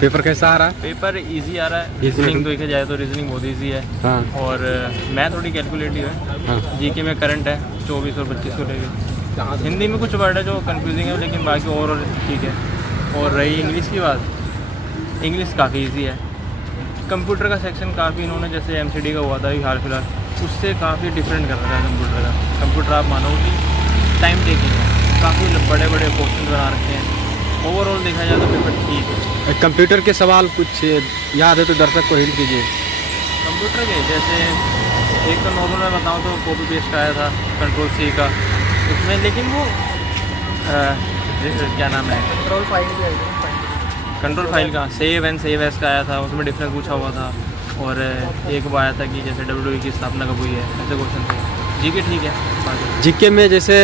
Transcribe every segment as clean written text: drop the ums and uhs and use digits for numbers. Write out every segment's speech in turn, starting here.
Paper कैसा आ रहा है? पेपर इजी आ रहा है। Easy रीजनिंग है। देखा जाए तो रीजनिंग बहुत इजी है। हाँ और मैथ थोड़ी कैलकुलेटिव है। हाँ। जीके में करंट है 24 और 25 को लेकर। हिंदी में कुछ वर्ड है जो कंफ्यूजिंग है, लेकिन बाकी ओवरऑल ठीक है। और रही इंग्लिश की बात, इंग्लिश काफ़ी इजी है। कंप्यूटर का सेक्शन काफ़ी इन्होंने, जैसे एमसीडी का हुआ था अभी हाल फिलहाल, उससे काफ़ी डिफरेंट कर रखा है कंप्यूटर का। कंप्यूटर आप मानो कि टाइम टेकिंग है, काफ़ी बड़े बड़े क्वेश्चन बना रखे हैं। ओवरऑल देखा जाए तो पेपर ठीक है। कंप्यूटर के सवाल कुछ याद है तो दर्शक को हिंट कीजिए। कंप्यूटर के जैसे एक तो नॉर्मल मैं बताऊँ तो कॉपी पेस्ट आया था कंट्रोल सी का उसमें, लेकिन वो क्या नाम है, कंट्रोल फाइल का सेव एंड सेव एस का आया था, उसमें डिफरेंस पूछा हुआ था। और एक वो आया था कि जैसे डब्ल्यू की स्थापना कब हुई है, ऐसे क्वेश्चन थे। जीके ठीक है। बाकी जीके में जैसे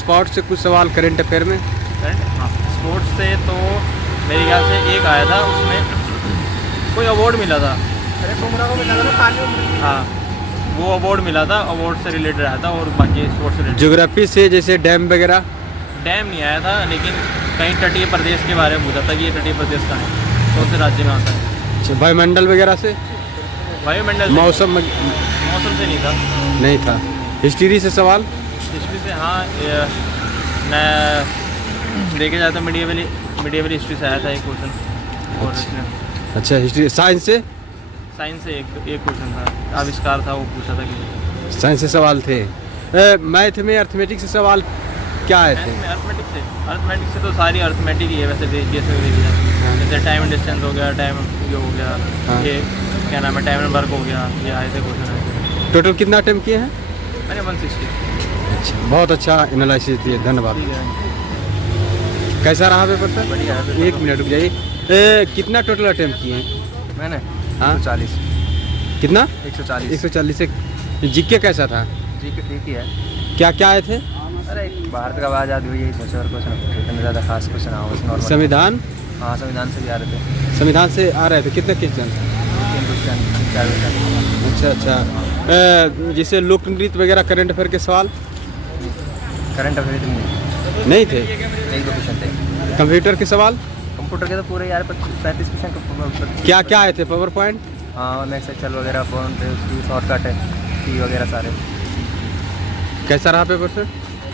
स्पोर्ट्स से कुछ सवाल करंट अफेयर में। करंट, हाँ स्पोर्ट्स से तो मेरे ख्याल से एक आया था, उसमें कोई अवार्ड मिला था। हाँ वो अवार्ड मिला था, अवार्ड से रिलेटेड रहा था। और बाकी स्पोर्ट्स से रिलेटेड ज्योग्राफी से जैसे डैम वगैरह। डैम नहीं आया था, लेकिन कहीं तटीय प्रदेश के बारे में पूछा था कि ये तटीय प्रदेश कहाँ है, कौन से राज्य में आता है। अच्छा, वायुमंडल वगैरह से। वायुमंडल मौसम मौसम से नहीं था। नहीं था। हिस्ट्री से सवाल। हिस्ट्री से हाँ, मैं देखे जाए तो मीडिएवल हिस्ट्री से आया था एक क्वेश्चन। और अच्छा हिस्ट्री। साइंस से। साइंस से एक क्वेश्चन था, आविष्कार था, वो पूछा था कि। साइंस से सवाल थे। मैथ में अर्थमेटिक से सवाल क्या आए थे? अर्थमेटिक से तो सारी अर्थमेटिक ही है वैसे जैसे देखी जाए। जैसे टाइम एंड डिस्टेंस हो गया, टाइम ये हो गया, हाँ। ये क्या नाम है, टाइम एंड वर्क हो गया, ये आए थे क्वेश्चन। टोटल कितना अटेम्प्ट किए हैं? मैंने 160। अच्छा, बहुत अच्छा एनालिसिस दिए, धन्यवाद। ठीक है, कैसा रहा पेपर सर? बढ़िया है। एक मिनट रुक जाइए। कितना टोटल अटेम्प्ट किए हैं? मैंने हाँ 140। कितना? 140। 140 से। जीके कैसा था? ठीक है, ठीक ही है। क्या क्या आए थे? अरे भारत का आज़ादी हुई, यही और क्वेश्चन, इतने ज़्यादा खास क्वेश्चन आओ नॉर्मल। संविधान। हाँ संविधान से भी आ रहे थे। संविधान से आ रहे थे। कितने क्वेश्चन? 3 question, 4 question. अच्छा अच्छा। जैसे लोक नृत्य वगैरह करंट अफेयर के सवाल करंट अफेयर नहीं थे। 1-2 क्वेश्चन थे। कंप्यूटर के सवाल कंप्यूटर के तो पूरे यार 35%। क्या क्या आए थे? Power point. हाँ मैक्स एक्सेल वगैरह, फोन पे उसकी शॉर्टकट है, की वगैरह सारे। कैसा रहा पेपर सर?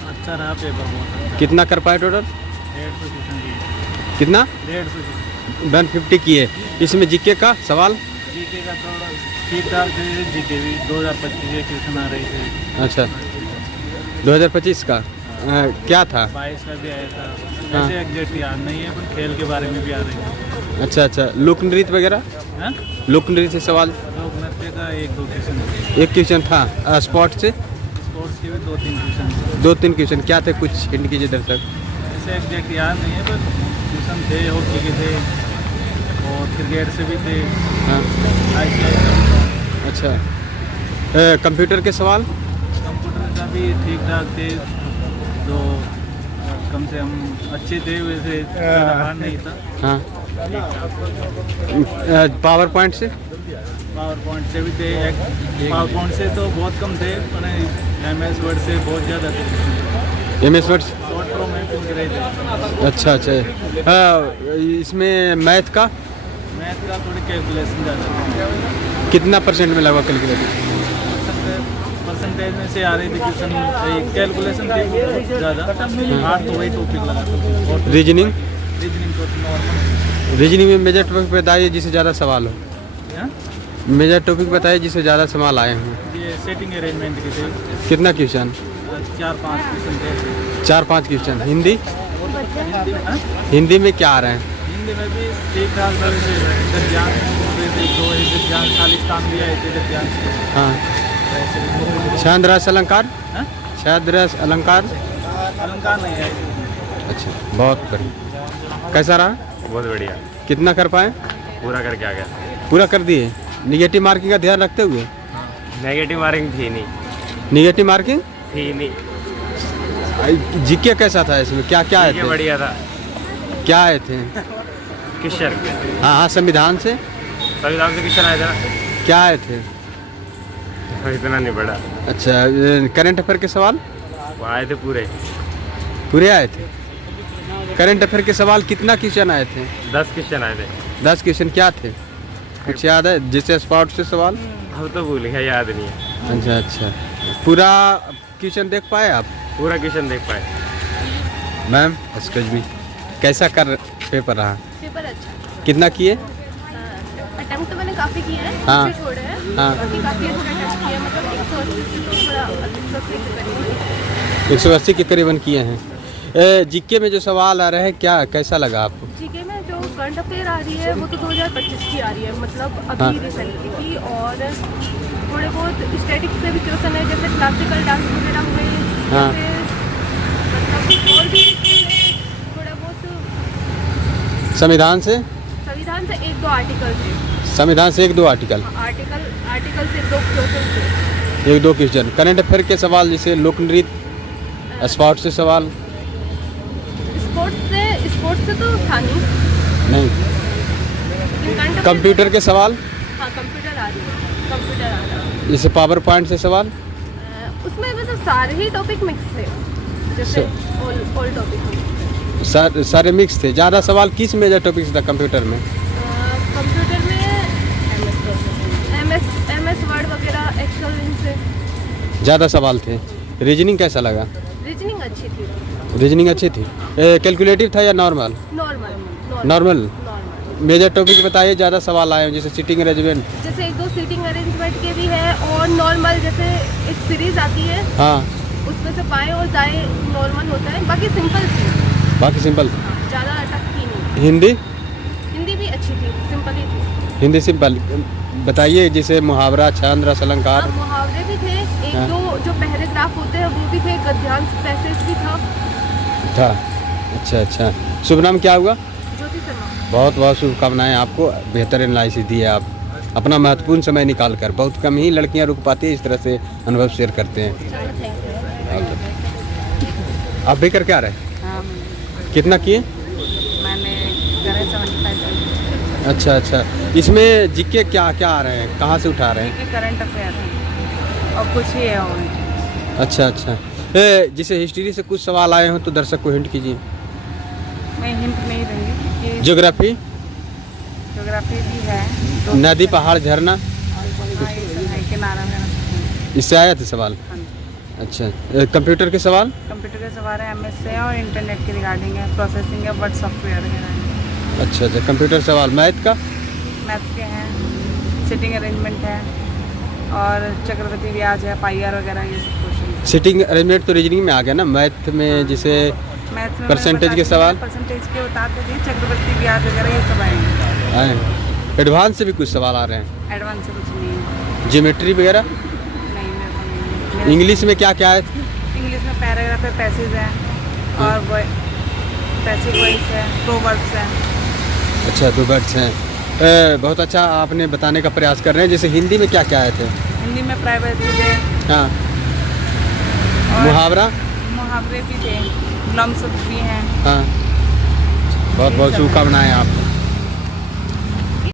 अच्छा रहा पेपर बहुत। कितना कर पाए टोटल? 150 क्वेश्चन। कितना? 150। 150 किए। इसमें जीके का सवाल। जीके का थोड़ा ठीक ठाक थे। जीके भी 2025 के क्वेश्चन आ रहे थे। अच्छा 2025 का क्या था? 22 का भी आया था। हाँ। ऐसे एग्जैक्ट याद नहीं है, पर खेल के बारे में भी आ रही है। अच्छा अच्छा। लोक नृत्य वगैरह। हाँ? लोक नृत्य से सवाल लोक नृत्य का 1-2 क्वेश्चन। एक क्वेश्चन था। स्पोर्ट से स्पोर्ट्स के भी 2-3 क्वेश्चन। 2-3 क्वेश्चन क्या थे? कुछ हिंट कीजिए दर्शक। ऐसे एग्जैक्ट याद नहीं है, पर क्वेश्चन थे, हॉकी के थे और क्रिकेट से भी थे। हाँ IPL का भी था। अच्छा। कंप्यूटर के सवाल। कंप्यूटर का भी ठीक ठाक थे, तो कम से कम अच्छे थे, वैसे ज़्यादा हार्ड नहीं था। हाँ। पावर पॉइंट से। पावर पॉइंट से भी थे। पावर पॉइंट से तो बहुत कम थे, पर MS वर्ड से बहुत ज़्यादा थे। MS word. शॉर्ट प्रो में पूछ रहे थे। अच्छा अच्छा। इसमें मैथ का मैथ का थोड़ी कैलकुलेशन ज़्यादा। कितना परसेंट में लगभग कैलकुलेटर? परसेंटेज में से आ रही थी क्वेश्चन, कैलकुलेशन थी ज़्यादा। हार्ड तो वही टॉपिक लगा था। और रीजनिंग। रीजनिंग तो नॉर्मल। रीजनिंग में मेजर टॉपिक बताइए जिससे ज़्यादा सवाल हो। हाँ? मेजर टॉपिक बताइए जिससे ज़्यादा सवाल आए हों। ये सेटिंग अरेंजमेंट के थे। कितना क्वेश्चन? 4-5 क्वेश्चन थे। 4-5 क्वेश्चन। हिंदी। हिंदी में, हाँ? हिंदी में क्या आ रहे हैं? हिंदी में भी ठीक ठाक तरह से गद्यांश थे, 2 गद्यांश, खालिस्तान भी आए थे गद्यांश के। हाँ। वैसे छंद रस अलंकार। हाँ? छंद रस अलंकार। अलंकार नहीं आए थे। अच्छा बहुत बढ़िया। कैसा रहा? बहुत बढ़िया। कितना कर पाए? पूरा करके आ गया। पूरा कर दिए। निगेटिव मार्किंग का ध्यान रखते हुए। नेगेटिव मार्किंग थी नहीं। निगेटिव मार्किंग थी नहीं। जीके कैसा था? इसमें क्या क्या आए ठीक है, थे? बढ़िया था। क्या आए थे? क्वेश्चन हाँ हाँ। संविधान से संविधान से क्वेश्चन आए थे ना। क्या आए थे? इतना नहीं पड़ा। अच्छा। करंट अफेयर के सवाल वो आए थे पूरे। पूरे आए थे। करंट अफेयर के सवाल कितना क्वेश्चन आए थे? 10 क्वेश्चन आए थे। 10 क्वेश्चन क्या थे? कुछ याद है जिससे स्पॉट से सवाल? अब तो भूल गया, याद नहीं है। अच्छा अच्छा, पूरा क्वेश्चन देख पाए आप? पूरा क्वेश्चन देख पाए। मैम एक्सक्यूज मी, कैसा कर पेपर रहा? पेपर अच्छा। कितना किए? अटेम्प्ट तो मैंने काफ़ी किए हैं, हाँ। पीछे छोड़े हैं। हाँ। बाकी काफ़ी अच्छे अटेम्प्ट किए हैं, मतलब 180 से तो थोड़ा 180 के करीब। 180 के करीबन किए हैं। जीके में जो सवाल आ रहे हैं क्या कैसा लगा आपको? जीके में जो करंट अफेयर आ रही है वो तो 2025 की आ रही है, मतलब हाँ। अभी रिसेंटली की। और थोड़े बहुत स्टैटिक्स से भी क्वेश्चन है, जैसे क्लासिकल डांस वगैरह हुए। हाँ। फिर मतलब और भी थोड़ा बहुत संविधान से? संविधान से 1-2 आर्टिकल थे। संविधान से 1-2 आर्टिकल? आर्टिकल से 2 क्वेश्चन थे। 1-2 क्वेश्चन। करंट अफेयर के सवाल जैसे लोक नृत्य, स्पॉट से सवाल? स्पोर्ट्स से तो था नहीं। नहीं। लेकिन करंट अफेयर- कंप्यूटर के सवाल? हाँ, कंप्यूटर आ रही है, कंप्यूटर आ रहा है। जैसे पावर पॉइंट से सवाल? उसमें मतलब सारे ही टॉपिक मिक्स थे, जैसे ऑल टॉपिक। सारे मिक्स थे। ज़्यादा सवाल किस मेजर टॉपिक से था कंप्यूटर में? कंप्यूटर में एमएस वर्ड वगैरह, एक्सेल, इनसे ज़्यादा सवाल थे। रीजनिंग कैसा लगा? रीजनिंग अच्छी थी। रीजनिंग अच्छी थी। कैलकुलेटिव था या normal? Normal. Normal. Major topic बताइए, ज़्यादा सवाल आए हैं जैसे सीटिंग अरेंजमेंट। जैसे 1-2 सीटिंग अरेंजमेंट के भी है, और नॉर्मल जैसे एक सीरीज आती है, हाँ, उसमें से बाएं और दाएं नॉर्मल होता है। बाकी सिंपल थी, बाकी सिंपल। ज़्यादा अटक थी नहीं। हिंदी? हिंदी भी अच्छी थी, सिंपल ही थी। हिंदी सिंपल। बताइए जैसे मुहावरा, छंद, रस, अलंकार। हाँ, मुहावरे भी थे, हाँ। 1-2 जो पैराग्राफ होते हैं वो भी थे, गद्यांश पैसेज भी था। अच्छा अच्छा। शुभ नाम क्या हुआ? ज्योति शर्मा। बहुत बहुत शुभकामनाएं आपको। बेहतर एनालिसिस दिए आप अपना महत्वपूर्ण समय निकाल कर। बहुत कम ही लड़कियां रुक पाती है इस तरह से अनुभव शेयर करते हैं। चलो, थैंक यू। आप भी करके आ रहे हैं? हाँ, कितना किए? मैंने करे 75। अच्छा अच्छा। इसमें जीके क्या क्या आ रहे हैं, कहाँ से उठा रहे हैं? कि करंट अफेयर है और कुछ ही है और अच्छा अच्छा। जैसे हिस्ट्री से कुछ सवाल आए हो तो दर्शक को हिंट कीजिए। मैं हिंट नहीं दूंगी कि ज्योग्राफी? ज्योग्राफी भी है, नदी, पहाड़, झरना, हाँ, ये सब है, किनारा में। इससे आया था सवाल? हाँ, अच्छा। कंप्यूटर के सवाल? कंप्यूटर के सवाल है, एमएस से और इंटरनेट के रिगार्डिंग है, प्रोसेसिंग है, वर्ड सॉफ्टवेयर वगैरह। अच्छा अच्छा, कंप्यूटर सवाल। मैथ का? मैथ्स के हैं, सिटिंग अरेंजमेंट है, और चक्रवृद्धि ब्याज है, पाईआर वगैरह, ये सब क्वेश्चन। सिटिंग अरेंजमेंट तो रीजनिंग में आ गया ना। मैथ में जैसे मैथ्स में परसेंटेज के सवाल? परसेंटेज के बताते थे, चक्रवृद्धि ब्याज वगैरह ये सब आएंगे। आए। एडवांस से भी कुछ सवाल आ रहे हैं? एडवांस से कुछ नहीं है। ज्योमेट्री वगैरह? नहीं, मेरे को नहीं है। इंग्लिश में क्या क्या है? इंग्लिश में पैराग्राफ है, पैसेज है, और वो पैसिव वॉइस है, प्रोवर्ब्स है। अच्छा, 2 वर्ड्स हैं। बहुत अच्छा आपने बताने का प्रयास कर रहे हैं। जैसे हिंदी में क्या क्या आए थे? हिंदी में प्राइवेट है, हाँ। और मुहावरा? मुहावरे भी थे, लम्स भी हैं। हाँ। बहुत बहुत शुभकामनाएं आपको।